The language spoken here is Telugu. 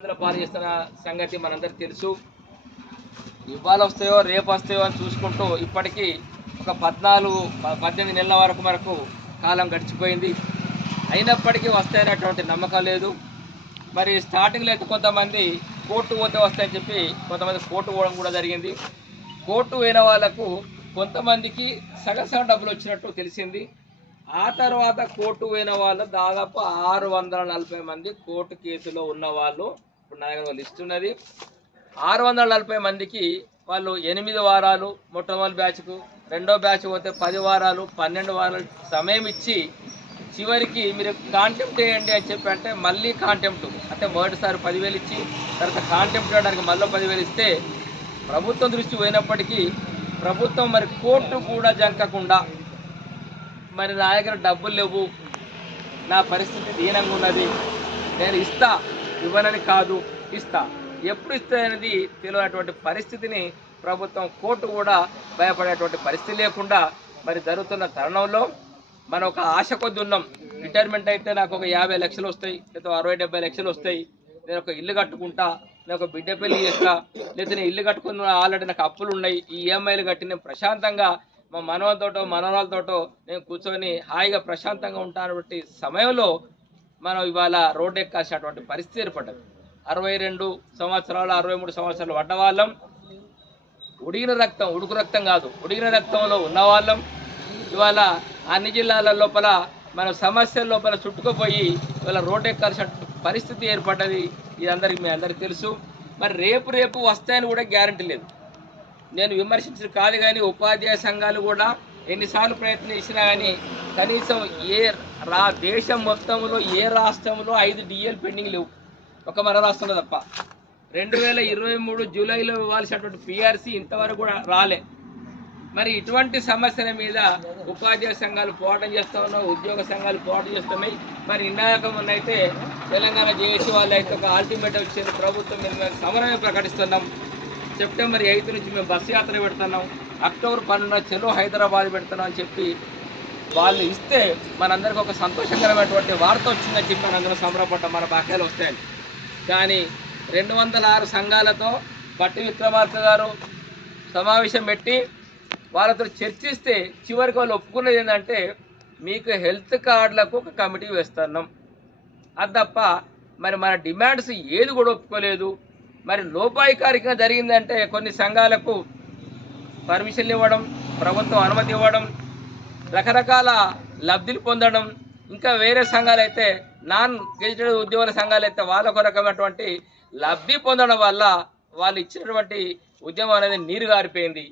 పాలు చేస్తున్న సంగతి మనందరికీ తెలుసు. ఇవాళ వస్తాయో రేపు వస్తాయో అని చూసుకుంటూ ఇప్పటికీ ఒక 14-18 నెలల వరకు కాలం గడిచిపోయింది. అయినప్పటికీ వస్తాయనేటువంటి నమ్మకం లేదు. మరి స్టార్టింగ్లో అయితే కొంతమంది కోర్టు పోతే వస్తాయని చెప్పి కొంతమంది కోర్టు పోవడం కూడా జరిగింది. కోర్టు పోయిన వాళ్ళకు కొంతమందికి సగం డబ్బులు వచ్చినట్టు తెలిసింది. ఆ తర్వాత కోర్టు పోయిన వాళ్ళు దాదాపు 640 మంది కోర్టు కేసులో ఉన్న వాళ్ళు ఇప్పుడు నా దగ్గర లిస్ట్ ఉన్నది. 640 మందికి వాళ్ళు 8 వారాలు మొట్టమొదటి బ్యాచ్కు, రెండో బ్యాచ్ పోతే 10 వారాలు 12 వారాలు సమయం ఇచ్చి చివరికి మీరు కాంటెంప్ట్ చేయండి అని చెప్పి అంటే మళ్ళీ కాంటెంప్ట్ అంటే మొదటిసారి 10,000 ఇచ్చి తర్వాత కాంటెంప్ట్ చేయడానికి మళ్ళీ 10,000 ఇస్తే ప్రభుత్వం దృష్టి పోయినప్పటికీ ప్రభుత్వం మరి కోర్టు కూడా జంకకుండా మరి నా దగ్గర డబ్బులు లేవు, నా పరిస్థితి దీనంగా ఉన్నది, నేను ఇస్తా, ఇవ్వనని కాదు ఇస్తా, ఎప్పుడు ఇస్తా అనేది తెలియనటువంటి పరిస్థితిని ప్రభుత్వం కోర్టు కూడా భయపడేటువంటి పరిస్థితి లేకుండా మరి జరుగుతున్న తరుణంలో మనం ఒక ఆశ కొద్ది ఉన్నాం. రిటైర్మెంట్ అయితే నాకు ఒక 50 లక్షలు వస్తాయి, లేదా 60-70 లక్షలు వస్తాయి, నేను ఒక ఇల్లు కట్టుకుంటా, నేను ఒక బిడ్డ పెళ్లి చేస్తా, లేదా నేను ఇల్లు కట్టుకున్న ఆల్రెడీ నాకు అప్పులు ఉన్నాయి, ఈ ఈఎంఐలు కట్టి నేను ప్రశాంతంగా మా మనవలతోటో మనవరాలతోటో నేను కూర్చొని హాయిగా ప్రశాంతంగా ఉంటానటువంటి సమయంలో మనం ఇవాళ రోడ్డు ఎక్కాల్సినటువంటి పరిస్థితి ఏర్పడ్డది. 62 సంవత్సరాలు 63 సంవత్సరాలు పడ్డవాళ్ళం, ఉడిగిన రక్తం ఉడుకు రక్తం కాదు ఉడిగిన రక్తంలో ఉన్నవాళ్ళం ఇవాళ అన్ని జిల్లాల లోపల మన సమస్యల లోపల చుట్టుకుపోయి ఇవాళ రోడ్డు ఎక్కాల్సిన పరిస్థితి ఏర్పడ్డది. ఇది మీ అందరికీ తెలుసు. మరి రేపు వస్తాయని కూడా గ్యారంటీ లేదు. నేను విమర్శించిన కాదు కానీ ఉపాధ్యాయ సంఘాలు కూడా ఎన్నిసార్లు ప్రయత్నించినా కానీ కనీసం దేశం మొత్తంలో ఏ రాష్ట్రంలో 5 డిఎల్ పెండింగ్ లేవు, ఒక మన రాష్ట్రంలో తప్ప. 2023 జూలైలో ఇవ్వాల్సినటువంటి పిఆర్సీ ఇంతవరకు కూడా రాలే. మరి ఇటువంటి సమస్యల మీద ఉపాధ్యాయ సంఘాలు పోరాటం చేస్తూ ఉన్నాయి, ఉద్యోగ సంఘాలు పోరాటం చేస్తున్నాయి. మరి ఇందాకమున్నైతే తెలంగాణ జేఏసీ వాళ్ళు అయితే ఒక అల్టిమేటం ఇచ్చిన ప్రభుత్వం మీద మేము సమరమే ప్రకటిస్తున్నాం. సెప్టెంబర్ 8 నుంచి మేము బస్సు యాత్ర పెడుతున్నాం, అక్టోబర్ 12 చెలో హైదరాబాద్ పెడుతున్నాం అని చెప్పి వాళ్ళు ఇస్తే మనందరికీ ఒక సంతోషకరమైనటువంటి వార్త వచ్చిందని చెప్పి మనందరం సంబరపడ్డాం, మన బాక్యాలు వస్తాయని. కానీ 206 సంఘాలతో బట్టి విక్రమార్క గారు సమావేశం పెట్టి వాళ్ళతో చర్చిస్తే చివరికి వాళ్ళు ఒప్పుకున్నది ఏంటంటే మీకు హెల్త్ కార్డులకు ఒక కమిటీ వేస్తున్నాం, అది తప్ప మరి మన డిమాండ్స్ ఏది కూడా ఒప్పుకోలేదు. మరి లోపాయికారికంగా జరిగిందంటే కొన్ని సంఘాలకు పర్మిషన్లు ఇవ్వడం, ప్రభుత్వం అనుమతి ఇవ్వడం, రకరకాల లబ్ధులు పొందడం, ఇంకా వేరే సంఘాలు అయితే నాన్ గెజిటెడ్ ఉద్యోగుల సంఘాలు అయితే వాళ్ళకు రకమైనటువంటి లబ్ధి పొందడం వల్ల వాళ్ళు ఇచ్చినటువంటి ఉద్యమం అనేది నీరు గారిపోయింది.